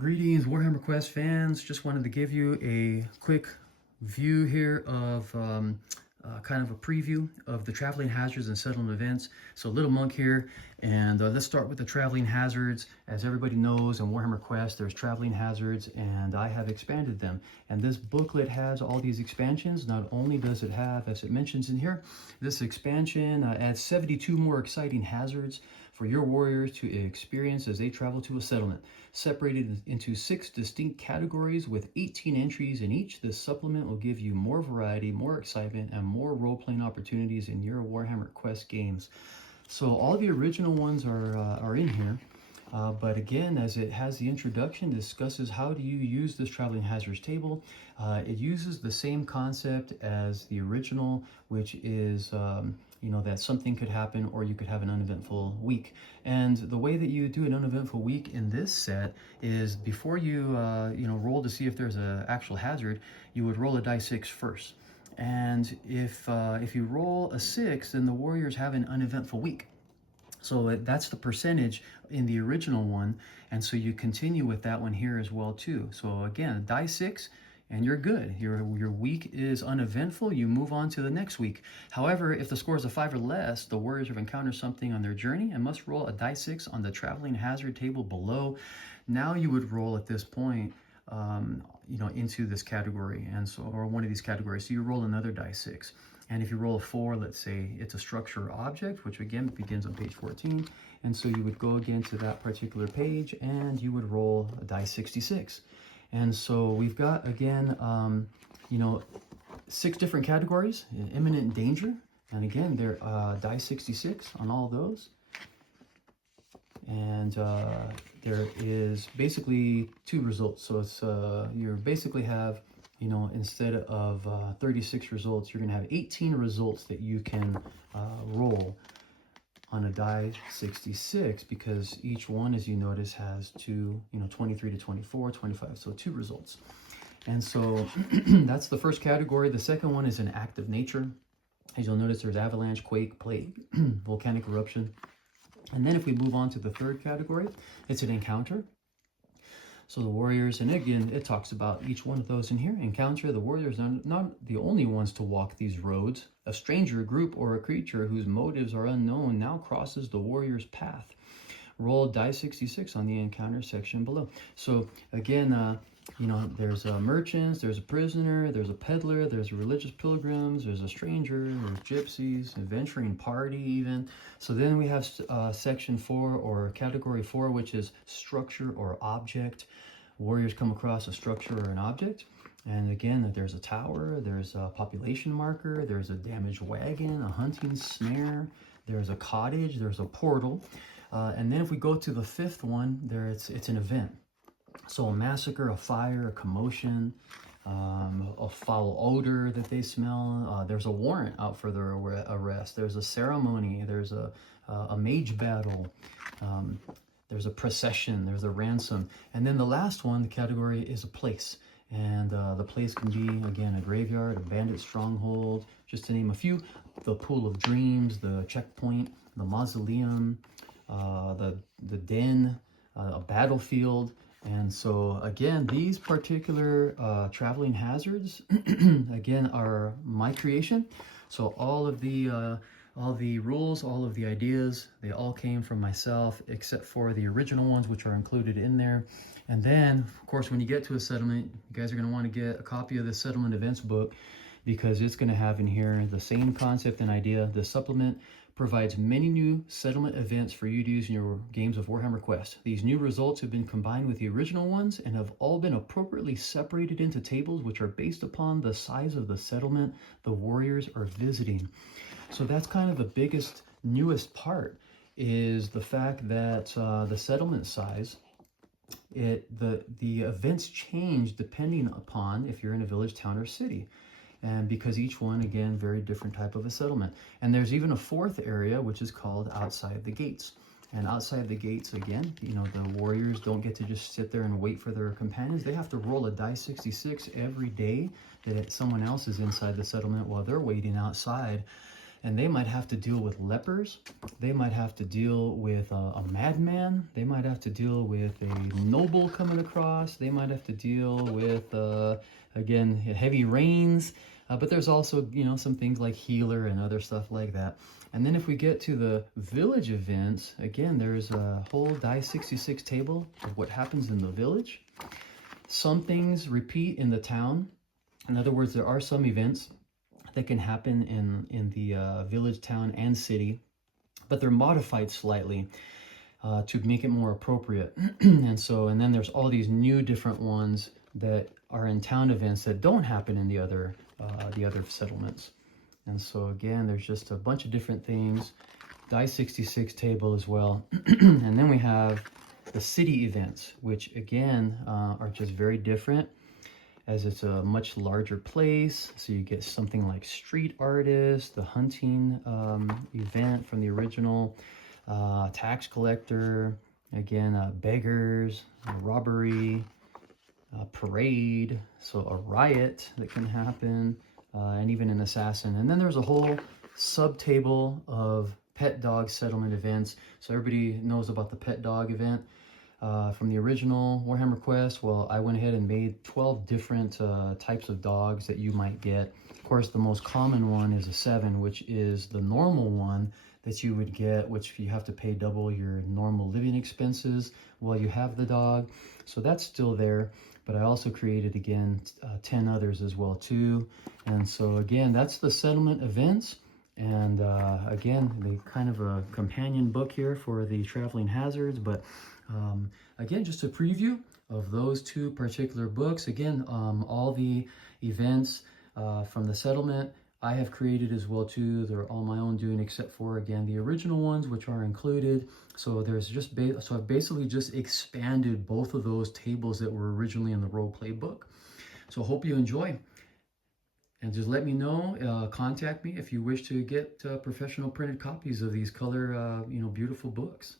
Greetings, Warhammer Quest fans. Just wanted to give you a quick view here of kind of a preview of the traveling hazards and settlement events. So Little Monk here, and let's start with the traveling hazards. As everybody knows, in Warhammer Quest, there's traveling hazards, and I have expanded them. And this booklet has all these expansions. Not only does it have, as it mentions in here, this expansion adds 72 more exciting hazards for your warriors to experience as they travel to a settlement. Separated into 6 distinct categories with 18 entries in each, this supplement will give you more variety, more excitement, and more role-playing opportunities in your Warhammer Quest games. So all the original ones are in here, but again, as it has the introduction, discusses how do you use this traveling hazards table. It uses the same concept as the original, which is that something could happen or you could have an uneventful week. And the way that you do an uneventful week in this set is before you roll to see if there's an actual hazard, you would roll a die 6 first. And if you roll a 6, then the warriors have an uneventful week. So that's the percentage in the original one, and so you continue with that one here as well too. So again, die 6, and you're good. Your week is uneventful. You move on to the next week. However, if the score is a 5 or less, the warriors have encountered something on their journey and must roll a die 6 on the traveling hazard table below. Now you would roll at this point, into this category, and so, or one of these categories. So you roll another die 6. And if you roll a 4, let's say it's a structure or object, which again begins on page 14. And so you would go again to that particular page and you would roll a die 66. And so we've got, again, 6 different categories: imminent danger. And again, they're die 66 on all those. And there is basically 2 results. So it's you basically have, instead of 36 results, you're going to have 18 results that you can roll on a die 66, because each one, as you notice, has 2, 23 to 24, 25, so 2 results. And so that's the first category. The second one is an act of nature. As you'll notice, there's avalanche, quake, plague, volcanic eruption. And then if we move on to the third category, it's an encounter. So the warriors, and again, it talks about each one of those in here. Encounter: the warriors are not the only ones to walk these roads. A stranger, group, or a creature whose motives are unknown now crosses the warrior's path. Roll die 66 on the encounter section below. So again, there's merchants, there's a prisoner, there's a peddler, there's religious pilgrims, there's a stranger, there's gypsies, adventuring party even. So then we have section 4, or category 4, which is structure or object. Warriors come across a structure or an object. And again, there's a tower, there's a population marker, there's a damaged wagon, a hunting snare, there's a cottage, there's a portal. And then if we go to the 5th one, it's an event. So a massacre, a fire, a commotion, a foul odor that they smell. There's a warrant out for their arrest. There's a ceremony. There's a mage battle. There's a procession. There's a ransom. And then the last one, the category, is a place. And the place can be, again, a graveyard, a bandit stronghold, just to name a few. The pool of dreams, the checkpoint, the mausoleum, the den, a battlefield. And so again, these particular traveling hazards again are my creation. So all of the rules, all of the ideas, they all came from myself, except for the original ones, which are included in there. And then, of course, when you get to a settlement, you guys are going to want to get a copy of the settlement events book, because it's going to have in here the same concept and idea. The supplement provides many new settlement events for you to use in your games of Warhammer Quest. These new results have been combined with the original ones and have all been appropriately separated into tables, which are based upon the size of the settlement the warriors are visiting. So that's kind of the biggest, newest part, is the fact that the settlement size, the events change depending upon if you're in a village, town, or city. And because each one, again, very different type of a settlement. And there's even a 4th area, which is called outside the gates. And outside the gates, again, the warriors don't get to just sit there and wait for their companions. They have to roll a die 66 every day that someone else is inside the settlement while they're waiting outside. And they might have to deal with lepers. They might have to deal with a madman. They might have to deal with a noble coming across. They might have to deal with, again, heavy rains. But there's also, you know, some things like healer and other stuff like that. And then if we get to the village events, again, there's a whole die 66 table of what happens in the village. Some things repeat in the town. In other words, there are some events that can happen in the village, town, and city, but they're modified slightly to make it more appropriate. And then there's all these new different ones that are in town events that don't happen in the other settlements. And so again, there's just a bunch of different things. Die 66 table as well. And then we have the city events, which again are just very different, as it's a much larger place. So you get something like street artist, the hunting event from the original, tax collector, again, beggars, robbery, parade, so a riot that can happen, and even an assassin. And then there's a whole sub-table of pet dog settlement events. So everybody knows about the pet dog event from the original Warhammer Quest. Well, I went ahead and made 12 different types of dogs that you might get. Of course, the most common one is a 7, which is the normal one that you would get, which you have to pay double your normal living expenses while you have the dog. So that's still there. But I also created, again, 10 others as well, too. And so, again, that's the settlement events. And, again, the kind of a companion book here for the traveling hazards. But, again, just a preview of those 2 particular books. Again, all the events from the settlement I have created as well too. They're all my own doing, except for, again, the original ones, which are included. So there's just so I've basically just expanded both of those tables that were originally in the role play book. So hope you enjoy, and just let me know. Contact me if you wish to get professional printed copies of these color, beautiful books.